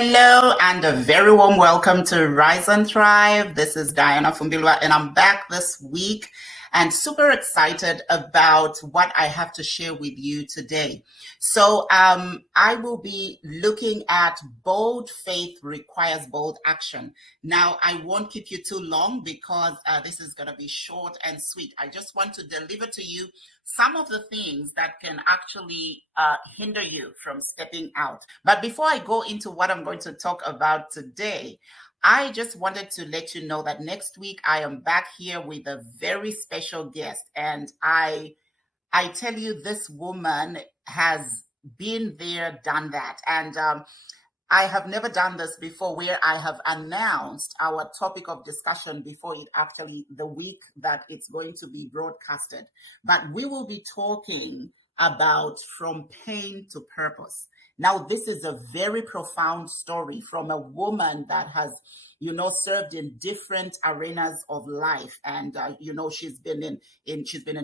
Hello and a very warm welcome to Rise and Thrive. This is Diana Fumbilwa and I'm back this week and super excited about what I have to share with you today. I will be looking at bold faith requires bold action. Now, I won't keep you too long because this is going to be short and sweet. I just want to deliver to you some of the things that can actually hinder you from stepping out. But before I go into what I'm going to talk about today, I just wanted to let you know that next week I am back here with a very special guest. And I tell you, this woman has been there, done that. And I have never done this before where I have announced our topic of discussion before it actually, the week that it's going to be broadcasted. But we will be talking about from pain to purpose. Now, this is a very profound story from a woman that has, served in different arenas of life. And, she's been in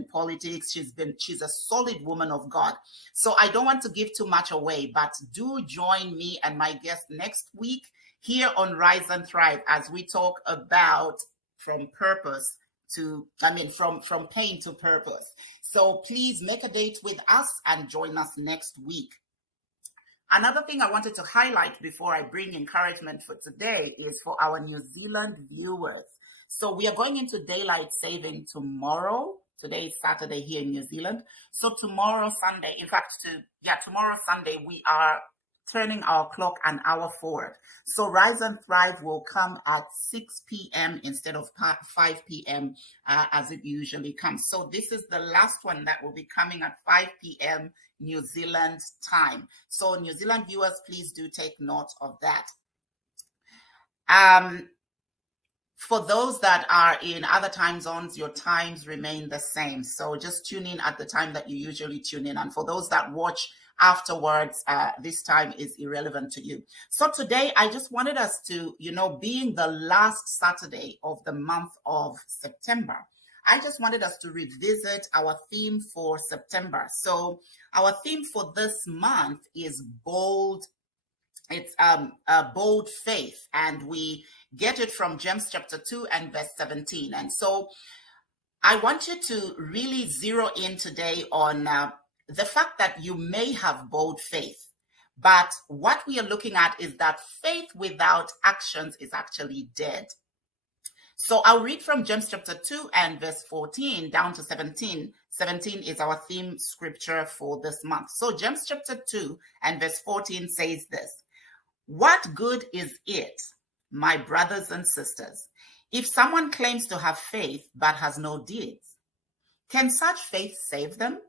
politics. She's a solid woman of God. So I don't want to give too much away, but do join me and my guest next week here on Rise and Thrive as we talk about from pain to purpose. So please make a date with us and join us next week. Another thing I wanted to highlight before I bring encouragement for today is for our New Zealand viewers. So we are going into daylight saving tomorrow. Today is Saturday here in New Zealand. So tomorrow, Sunday, tomorrow, Sunday, we are turning our clock an hour forward. So Rise and Thrive will come at 6 p.m. instead of 5 p.m. As it usually comes. So this is the last one that will be coming at 5 p.m. New Zealand time. So New Zealand viewers, please do take note of that. For those that are in other time zones, your times remain the same. So just tune in at the time that you usually tune in. And for those that watch afterwards, this time is irrelevant to you. So today, I just wanted us to, being the last Saturday of the month of September, I just wanted us to revisit our theme for September. So our theme for this month is bold. It's bold faith, and we get it from James chapter 2 and verse 17. And so I want you to really zero in today on the fact that you may have bold faith. But what we are looking at is that faith without actions is actually dead. So I'll read from James chapter 2 and verse 14 down to 17. 17 is our theme scripture for this month. So James chapter 2 and verse 14 says this: "What good is it, my brothers and sisters, if someone claims to have faith but has no deeds? Can such faith save them?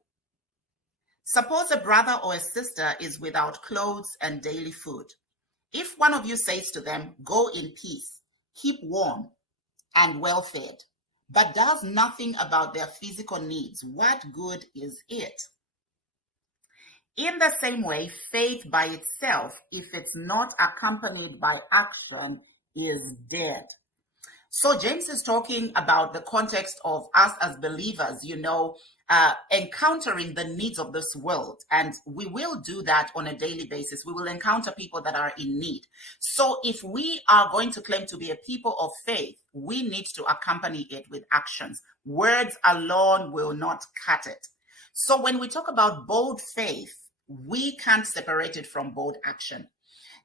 Suppose a brother or a sister is without clothes and daily food. If one of you says to them, 'Go in peace, keep warm and well fed,' but does nothing about their physical needs, what good is it? In the same way, faith by itself, if it's not accompanied by action, is dead." So James is talking about the context of us as believers, encountering the needs of this world. And we will do that on a daily basis. We will encounter people that are in need. So if we are going to claim to be a people of faith, we need to accompany it with actions. Words alone will not cut it. So when we talk about bold faith, we can't separate it from bold action.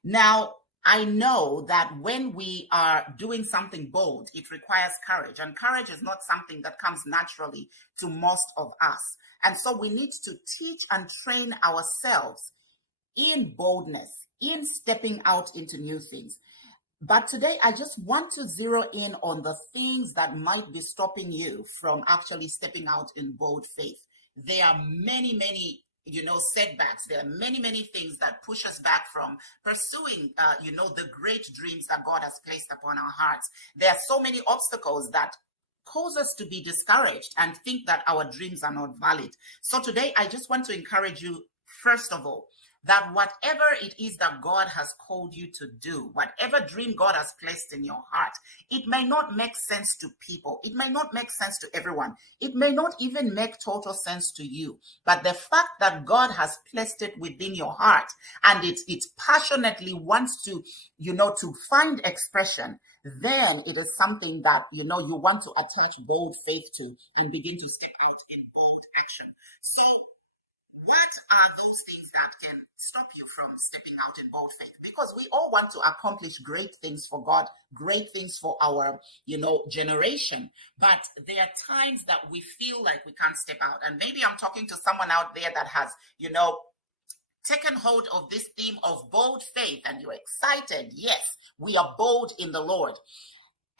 Now, I know that when we are doing something bold, it requires courage. And courage is not something that comes naturally to most of us. And so we need to teach and train ourselves in boldness, in stepping out into new things. But today, I just want to zero in on the things that might be stopping you from actually stepping out in bold faith. There are many, many setbacks. There are many, many things that push us back from pursuing, the great dreams that God has placed upon our hearts. There are so many obstacles that cause us to be discouraged and think that our dreams are not valid. So today, I just want to encourage you, first of all, that whatever it is that God has called you to do, whatever dream God has placed in your heart, it may not make sense to people. It may not make sense to everyone. It may not even make total sense to you. But the fact that God has placed it within your heart and it passionately wants to, to find expression, then it is something that, you want to attach bold faith to and begin to step out in bold action. So what are those things that can stop you from stepping out in bold faith? Because we all want to accomplish great things for God, great things for our, generation. But there are times that we feel like we can't step out. And maybe I'm talking to someone out there that has, taken hold of this theme of bold faith and you're excited. Yes, we are bold in the Lord.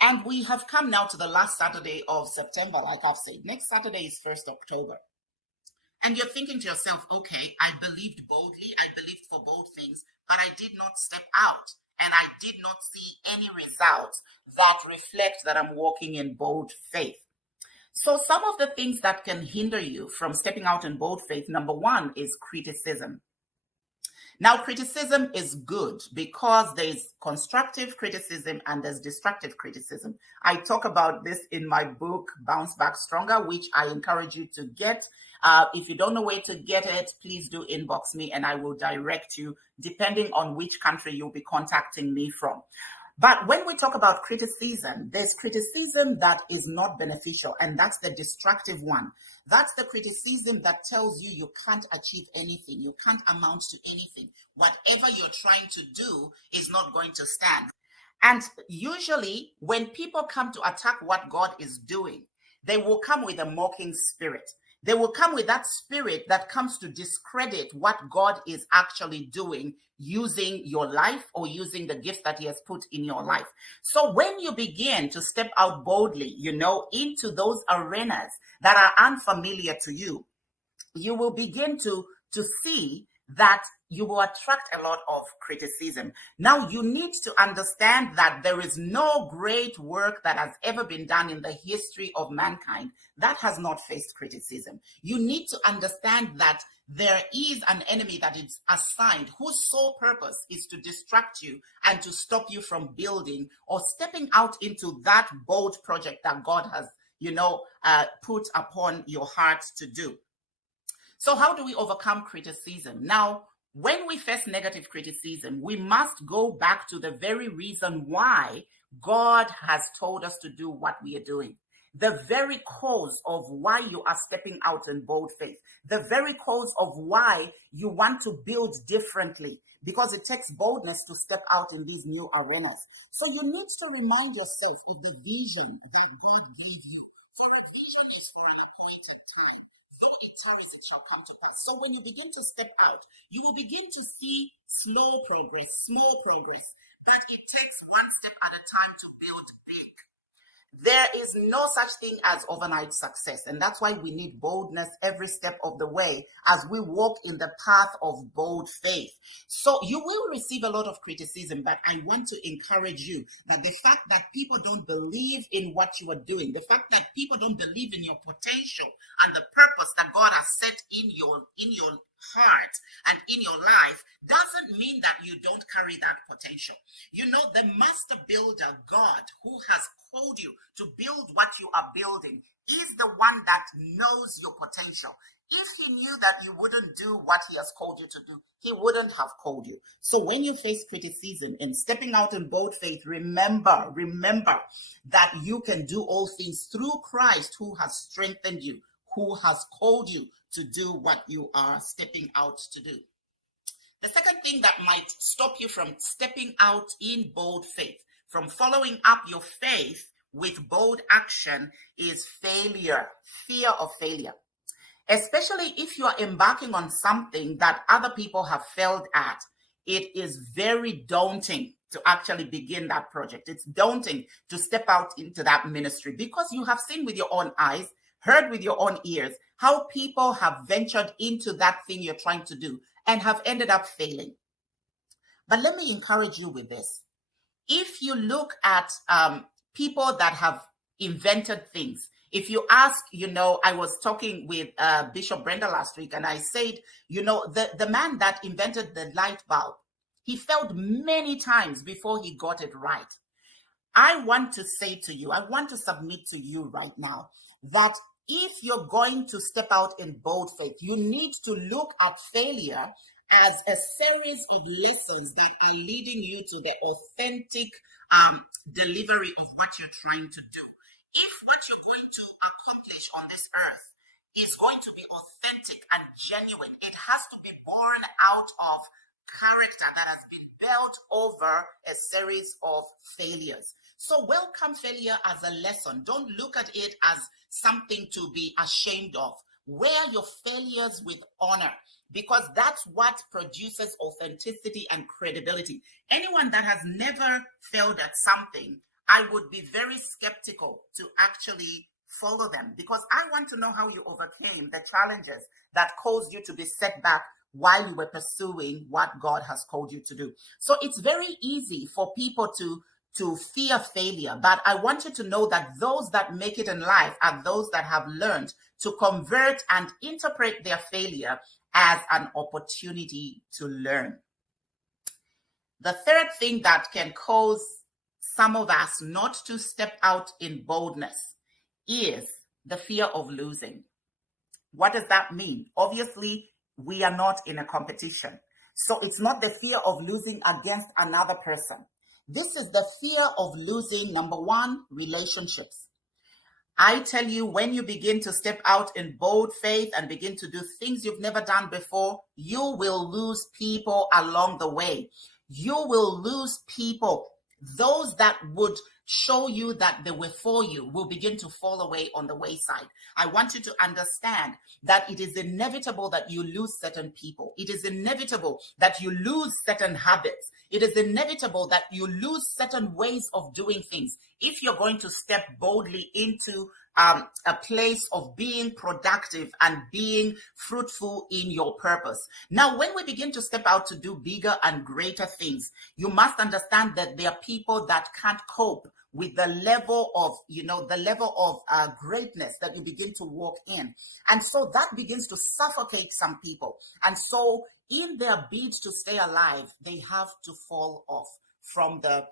And we have come now to the last Saturday of September, like I've said. Next Saturday is 1st October. And you're thinking to yourself, okay, I believed boldly, I believed for bold things, but I did not step out. And I did not see any results that reflect that I'm walking in bold faith. So some of the things that can hinder you from stepping out in bold faith, number one is criticism. Now, criticism is good because there's constructive criticism and there's destructive criticism. I talk about this in my book, Bounce Back Stronger, which I encourage you to get. If you don't know where to get it, please do inbox me and I will direct you depending on which country you'll be contacting me from. But when we talk about criticism, there's criticism that is not beneficial, and that's the destructive one. That's the criticism that tells you can't achieve anything, you can't amount to anything. Whatever you're trying to do is not going to stand. And usually when people come to attack what God is doing, they will come with a mocking spirit. They will come with that spirit that comes to discredit what God is actually doing using your life or using the gifts that he has put in your life. So when you begin to step out boldly, into those arenas that are unfamiliar to you, you will begin to see that you will attract a lot of criticism. Now, you need to understand that there is no great work that has ever been done in the history of mankind that has not faced criticism. You need to understand that there is an enemy that is assigned whose sole purpose is to distract you and to stop you from building or stepping out into that bold project that God has, put upon your heart to do. So how do we overcome criticism? Now, when we face negative criticism, we must go back to the very reason why God has told us to do what we are doing. The very cause of why you are stepping out in bold faith. The very cause of why you want to build differently. Because it takes boldness to step out in these new arenas. So you need to remind yourself of the vision that God gave you. So when you begin to step out, you will begin to see small progress, but it takes one step at a time to build big. There is no such thing as overnight success, and that's why we need boldness every step of the way as we walk in the path of bold faith. So you will receive a lot of criticism, but I want to encourage you that the fact that people don't believe in what you are doing, the fact that people don't believe in your potential and the purpose that God has set in your heart and in your life doesn't mean that you don't carry that potential. The master builder, God, who has called you to build what you are building, is the one that knows your potential. If he knew that you wouldn't do what he has called you to do, he wouldn't have called you. So when you face criticism and stepping out in bold faith, remember that you can do all things through Christ who has strengthened you, who has called you to do what you are stepping out to do. The second thing that might stop you from stepping out in bold faith, from following up your faith with bold action, is failure, fear of failure. Especially if you are embarking on something that other people have failed at, it is very daunting to actually begin that project. It's daunting to step out into that ministry because you have seen with your own eyes, heard with your own ears, how people have ventured into that thing you're trying to do and have ended up failing. But let me encourage you with this. If you look at people that have invented things, If you ask, I was talking with Bishop Brenda last week, and I said, the man that invented the light bulb, he failed many times before he got it right. I want to say to you, I want to submit to you right now that if you're going to step out in bold faith, you need to look at failure as a series of lessons that are leading you to the authentic delivery of what you're trying to do. If what you're going to accomplish on this earth is going to be authentic and genuine, it has to be born out of character that has been built over a series of failures. So welcome failure as a lesson. Don't look at it as something to be ashamed of. Wear your failures with honor, because that's what produces authenticity and credibility. Anyone that has never failed at something, I would be very skeptical to actually follow them, because I want to know how you overcame the challenges that caused you to be set back while you were pursuing what God has called you to do. So it's very easy for people to fear failure, but I want you to know that those that make it in life are those that have learned to convert and interpret their failure as an opportunity to learn. The third thing that can cause some of us not to step out in boldness is the fear of losing. What does that mean? Obviously, we are not in a competition. So it's not the fear of losing against another person. This is the fear of losing, number one, relationships. I tell you, when you begin to step out in bold faith and begin to do things you've never done before, you will lose people along the way. You will lose people. Those that would show you that they were for you will begin to fall away on the wayside. I want you to understand that it is inevitable that you lose certain people. It is inevitable that you lose certain habits. It is inevitable that you lose certain ways of doing things if you're going to step boldly into a place of being productive and being fruitful in your purpose. Now, when we begin to step out to do bigger and greater things, you must understand that there are people that can't cope with the level of, greatness that you begin to walk in. And so that begins to suffocate some people. And so in their bid to stay alive, they have to fall off from the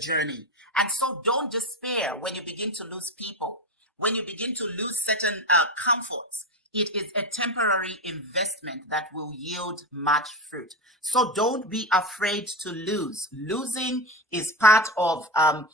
journey. And so don't despair when you begin to lose people, when you begin to lose certain comforts. It is a temporary investment that will yield much fruit. So don't be afraid to lose. Losing is part of, an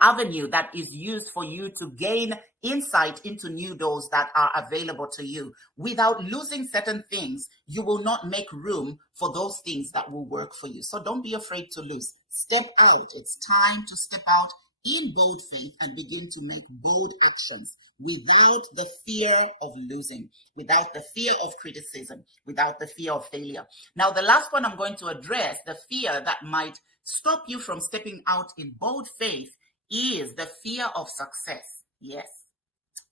avenue that is used for you to gain insight into new doors that are available to you. Without losing certain things, you will not make room for those things that will work for you. So don't be afraid to lose. Step out. It's time to step out in bold faith and begin to make bold actions without the fear of losing, without the fear of criticism, without the fear of failure. Now, the last one I'm going to address, the fear that might stop you from stepping out in bold faith, is the fear of success. Yes,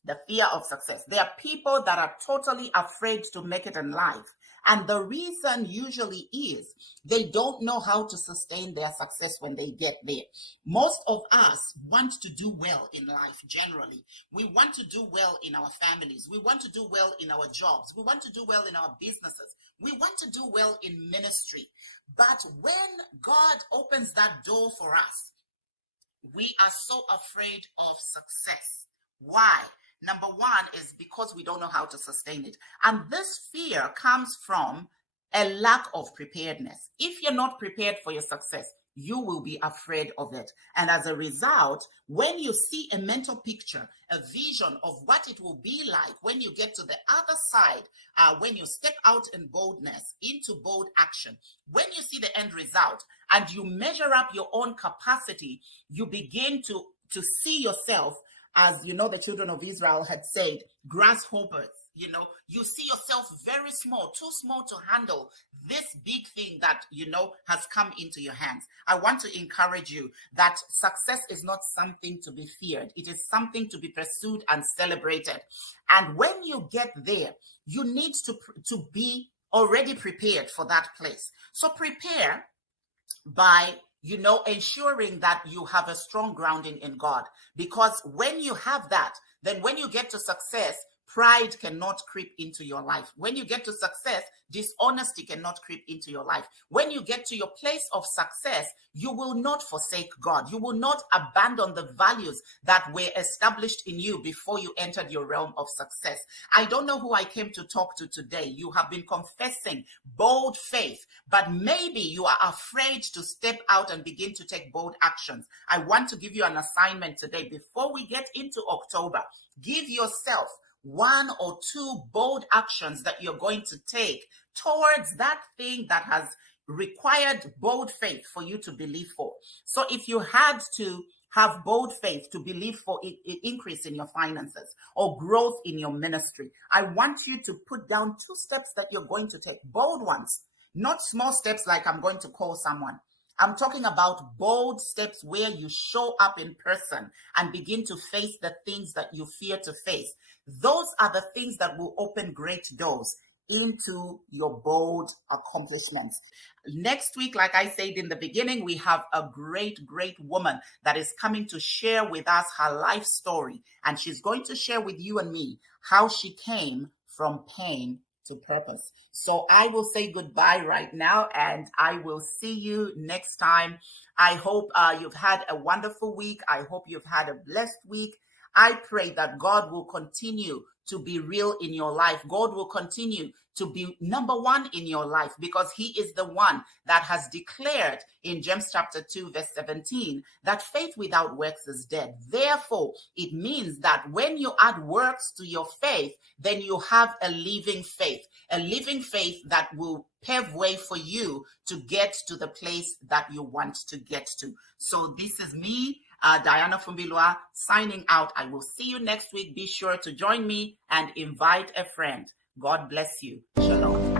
the fear of success. There are people that are totally afraid to make it in life. And the reason usually is they don't know how to sustain their success when they get there. Most of us want to do well in life generally. We want to do well in our families. We want to do well in our jobs. We want to do well in our businesses. We want to do well in ministry. But when God opens that door for us, we are so afraid of success. Why? Number one is because we don't know how to sustain it. And this fear comes from a lack of preparedness. If you're not prepared for your success, you will be afraid of it. And as a result, when you see a mental picture, a vision of what it will be like when you get to the other side, when you step out in boldness, into bold action, when you see the end result and you measure up your own capacity, you begin to see yourself as, the children of Israel had said, grasshoppers. You see yourself very small, too small to handle this big thing that, has come into your hands. I want to encourage you that success is not something to be feared. It is something to be pursued and celebrated. And when you get there, you need to be already prepared for that place. So prepare by ensuring that you have a strong grounding in God. Because when you have that, then when you get to success, pride cannot creep into your life. When you get to success, dishonesty cannot creep into your life. When you get to your place of success, you will not forsake God. You will not abandon the values that were established in you before you entered your realm of success. I don't know who I came to talk to today. You have been confessing bold faith, but maybe you are afraid to step out and begin to take bold actions. I want to give you an assignment today. Before we get into October, give yourself 1 or 2 bold actions that you're going to take towards that thing that has required bold faith for you to believe for. So if you had to have bold faith to believe for increase in your finances or growth in your ministry, I want you to put down 2 steps that you're going to take, bold ones, not small steps like I'm going to call someone. I'm talking about bold steps where you show up in person and begin to face the things that you fear to face. Those are the things that will open great doors into your bold accomplishments. Next week, like I said in the beginning, we have a great woman that is coming to share with us her life story. And she's going to share with you and me how she came from pain to purpose. So I will say goodbye right now, and I will see you next time. I hope you've had a wonderful week. I hope you've had a blessed week. I pray that God will continue to be real in your life. God will continue to be number one in your life, because he is the one that has declared in James chapter 2, verse 17, that faith without works is dead. Therefore, it means that when you add works to your faith, then you have a living faith that will pave way for you to get to the place that you want to get to. So this is me, Diana Fumbilwa, signing out. I will see you next week. Be sure to join me and invite a friend. God bless you. Shalom.